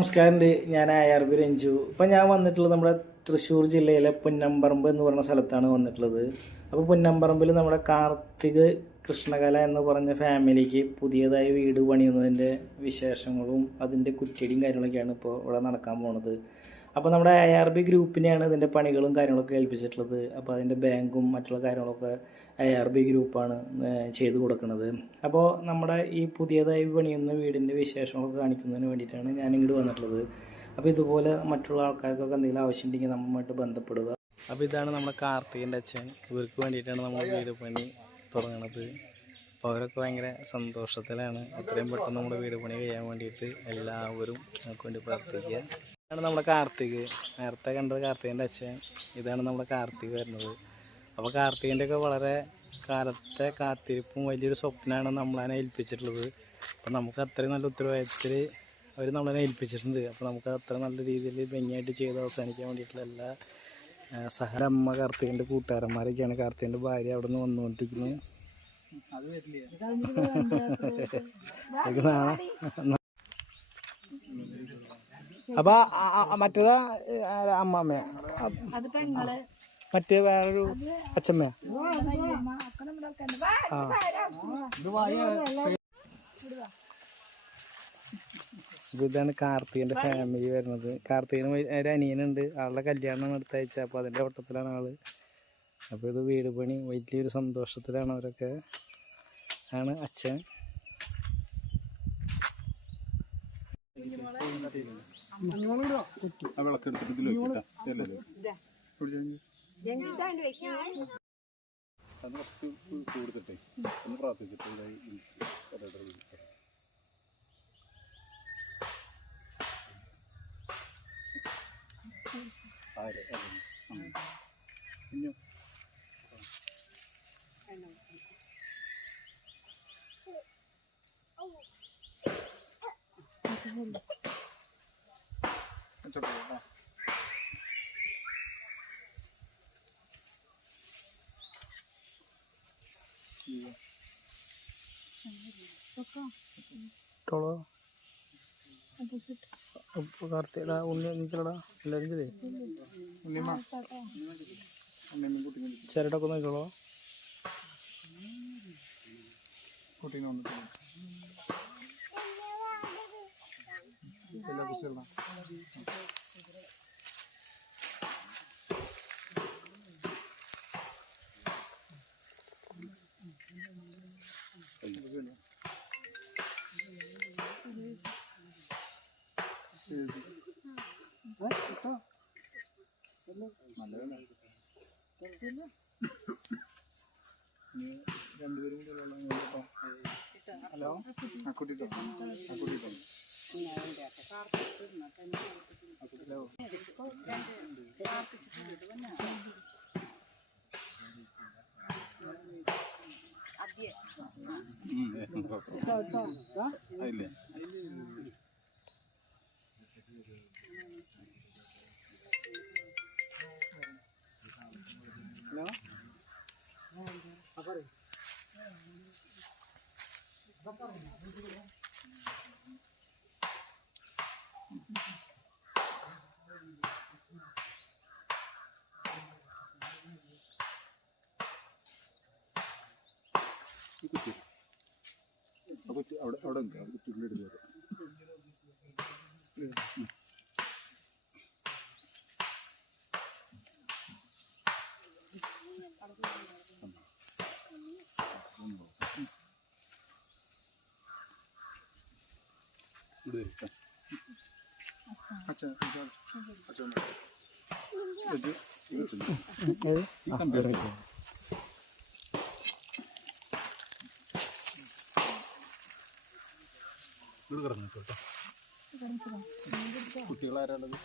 നമസ്കാരമുണ്ട്. ഞാൻ ARB രഞ്ജു. ഇപ്പം ഞാൻ വന്നിട്ടുള്ളത് നമ്മുടെ തൃശ്ശൂർ ജില്ലയിലെ പുന്നമ്പറമ്പ് എന്ന് പറഞ്ഞ സ്ഥലത്താണ് വന്നിട്ടുള്ളത്. അപ്പോൾ പുന്നമ്പറമ്പിൽ നമ്മുടെ കാർത്തിക് കൃഷ്ണകല എന്ന് പറഞ്ഞ ഫാമിലിക്ക് പുതിയതായി വീട് പണിയുന്നതിൻ്റെ വിശേഷങ്ങളും അതിൻ്റെ കുറ്റിയടിയും കാര്യങ്ങളൊക്കെയാണ് ഇപ്പോൾ ഇവിടെ നടക്കാൻ പോകുന്നത്. അപ്പോൾ നമ്മുടെ ARB ഗ്രൂപ്പിനെയാണ് ഇതിൻ്റെ പണികളും കാര്യങ്ങളൊക്കെ ഏൽപ്പിച്ചിട്ടുള്ളത്. അപ്പോൾ അതിൻ്റെ ബാങ്കും മറ്റുള്ള കാര്യങ്ങളൊക്കെ ARB ഗ്രൂപ്പാണ് ചെയ്തു കൊടുക്കുന്നത്. അപ്പോൾ നമ്മുടെ ഈ പുതിയതായി പണിയുന്ന വീടിൻ്റെ വിശേഷങ്ങളൊക്കെ കാണിക്കുന്നതിന് വേണ്ടിയിട്ടാണ് ഞാൻ ഇങ്ങോട്ട് വന്നിട്ടുള്ളത്. അപ്പോൾ ഇതുപോലെ മറ്റുള്ള ആൾക്കാർക്കൊക്കെ എന്തെങ്കിലും ആവശ്യമുണ്ടെങ്കിൽ നമ്മളുമായിട്ട് ബന്ധപ്പെടുക. അപ്പോൾ ഇതാണ് നമ്മുടെ കാർത്തികൻ്റെ അച്ഛൻ. ഇവർക്ക് വേണ്ടിയിട്ടാണ് നമ്മൾ വീട് പണി തുടങ്ങുന്നത്. അപ്പോൾ അവരൊക്കെ ഭയങ്കര സന്തോഷത്തിലാണ്. എത്രയും പെട്ടെന്ന് നമ്മുടെ വീട് പണി ചെയ്യാൻ വേണ്ടിയിട്ട് എല്ലാവരും നമുക്ക് വേണ്ടി പ്രാർത്ഥിക്കുക. ഇതാണ് നമ്മുടെ കാർത്തിക്. നേരത്തെ കണ്ടത് കാർത്തികൻ്റെ അച്ഛൻ. ഇതാണ് നമ്മുടെ കാർത്തിക് വരുന്നത്. അപ്പോൾ കാർത്തികൻ്റെ ഒക്കെ വളരെ കാലത്തെ കാത്തിരിപ്പും വലിയൊരു സ്വപ്നമാണ് നമ്മളതിനെ ഏൽപ്പിച്ചിട്ടുള്ളത്. അപ്പോൾ നമുക്ക് അത്രയും നല്ല ഉത്തരവാദിത്തത്തിൽ അവർ നമ്മളതിനെ ഏൽപ്പിച്ചിട്ടുണ്ട്. അപ്പോൾ നമുക്ക് അത്ര നല്ല രീതിയിൽ ഭംഗിയായിട്ട് ചെയ്ത് അവസാനിക്കാൻ വേണ്ടിയിട്ടുള്ള എല്ലാ അമ്മ കാർത്തികൻ്റെ കൂട്ടുകാരന്മാരൊക്കെയാണ്. കാർത്തികൻ്റെ ഭാര്യ അവിടെ നിന്ന് വന്നുകൊണ്ടിരിക്കുന്നത്. അപ്പൊ മറ്റേതാ അമ്മാമ്മയാ, മറ്റേ വേറൊരു അച്ഛമ്മയാ. ഇതാണ് കാർത്തികൻ്റെ ഫാമിലി വരുന്നത്. കാർത്തികന് ഒരു അനിയനുണ്ട്. ആളുടെ കല്യാണം അടുത്താഴ്ച. അപ്പോൾ അതിൻ്റെ ഓട്ടത്തിലാണ് ആള്. അപ്പോൾ ഇത് വീട് പണി വലിയൊരു സന്തോഷത്തിലാണ് അവരൊക്കെ. ആണ് അച്ഛൻ. കാർത്തികടാ ഉണ്ണിച്ചടാ എല്ലാവരും ചെയ്തേ. ചിരടൊക്കെ നോക്കിക്കോളോ. ഹലോ കുട്ടിട്ടോ അവിടെ കുട്ടികളാരാണത്?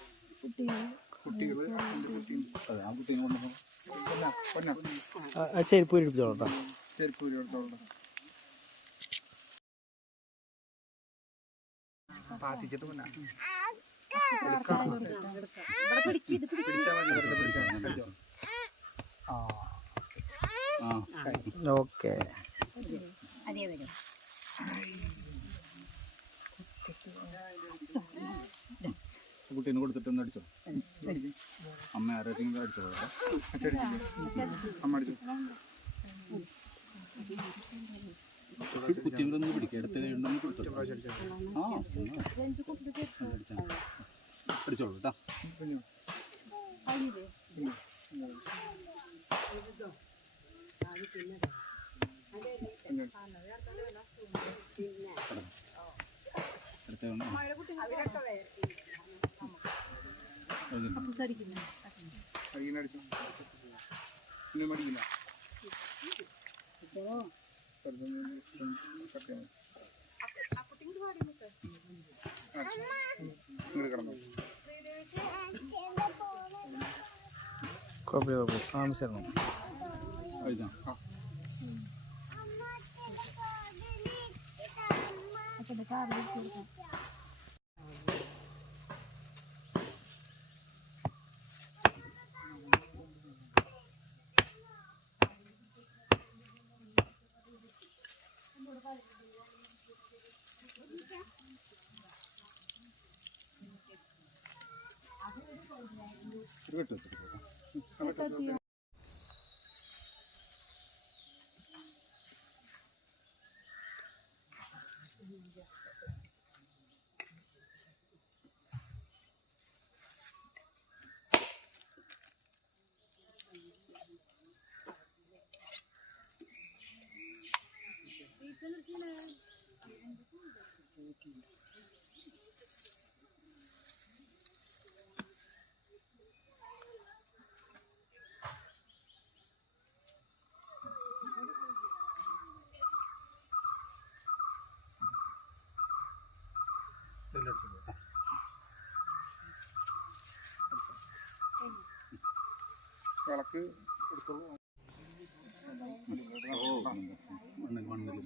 ചെരുപ്പൂരി എടുത്തോളാം. ചെരുപ്പൂരി എടുത്തോളാം. പാത്തിച്ചിട്ട് ഓക്കെ. കുട്ടീനെ കൊടുത്തിട്ടൊന്ന് അടിച്ചോ. അമ്മ ആരെങ്കിലും അടിച്ചോ. അമ്മ അടിച്ചു. കുട്ടീനൊന്ന് പിടിക്കുക. എടുത്ത് കഴിയുണ്ടെന്ന് കൊടുത്തു. അടിച്ചോളൂ കേട്ടോ. കുഴപ്പമില്ല, സ്വാമി ശരണം. വിളക്ക് എടുത്തോളൂ.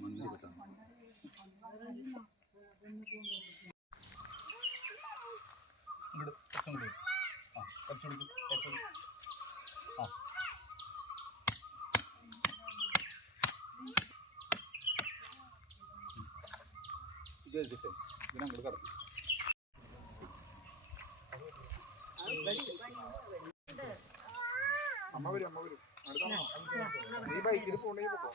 മണ്ണിൽ പെട്ടാണ്. ഇത് വെച്ചിട്ട് ഇതിനങ്ങോട്ട് കടക്കും. അമ്മ വരും നീ ബൈക്കിൽ പോകണമെങ്കിൽ പോ.